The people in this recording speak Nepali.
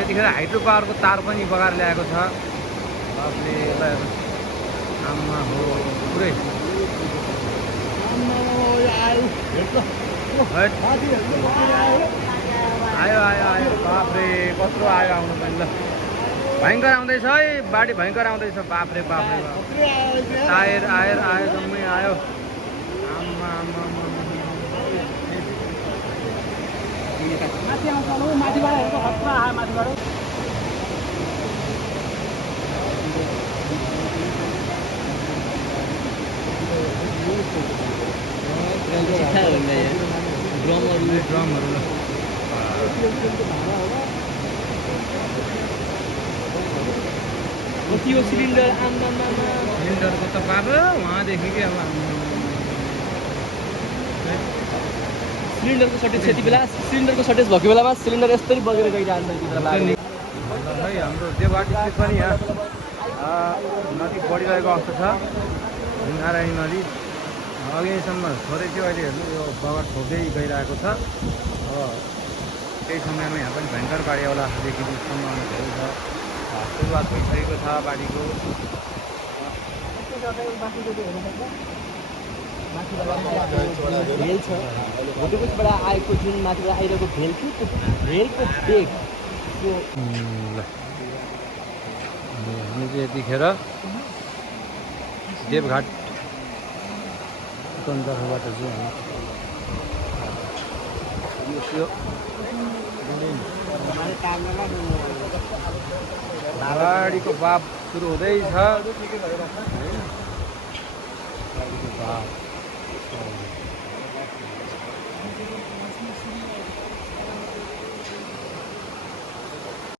यतिखेर हाइड्रो पावरको तार पनि बगाएर ल्याएको छ। बाफले आमा हो पुरै आयो आयो आयो बाफरे कत्रो आयो आउनु पनि ल भयङ्कर आउँदैछ है बाढी भयङ्कर आउँदैछ बाफरे बाफरे टायर आएर आयो जम्मै आयो आमा आमा माथि आउँछ माथिबाट हेर्दा खतरा आयो माथिबाट ड्रमहरू त्यो सिलिन्डर सिलिन्डरको त बाबु उहाँदेखि के अब सिलिन्डरको सर्टेज त्यति बेला सिलिन्डरको सर्टेज भएको बेलामा सिलिन्डर यस्तै बगेर गइरहन्छ है हाम्रो देवघाट स्थित पनि यहाँ नदी बढिरहेको अवस्था छ नारायणी नदी अघिसम्म थोरै थियो अहिले हेर्नु यो बगर छोप्दै गइरहेको छ केही समयमा यहाँ पनि भयङ्कर बाढी आउला देखिने सम्भावना धेरै छ सुरुवात भइसकेको छ बाढीको भेल छ भोटेकोबाट आएको जुन माथिबाट आइरहेको भेल थियो त्यो भेलको बेग त्यो हामी चाहिँ यतिखेर देवघाट तर्फबाट चाहिँ गाडीको बाप सुरु हुँदैछ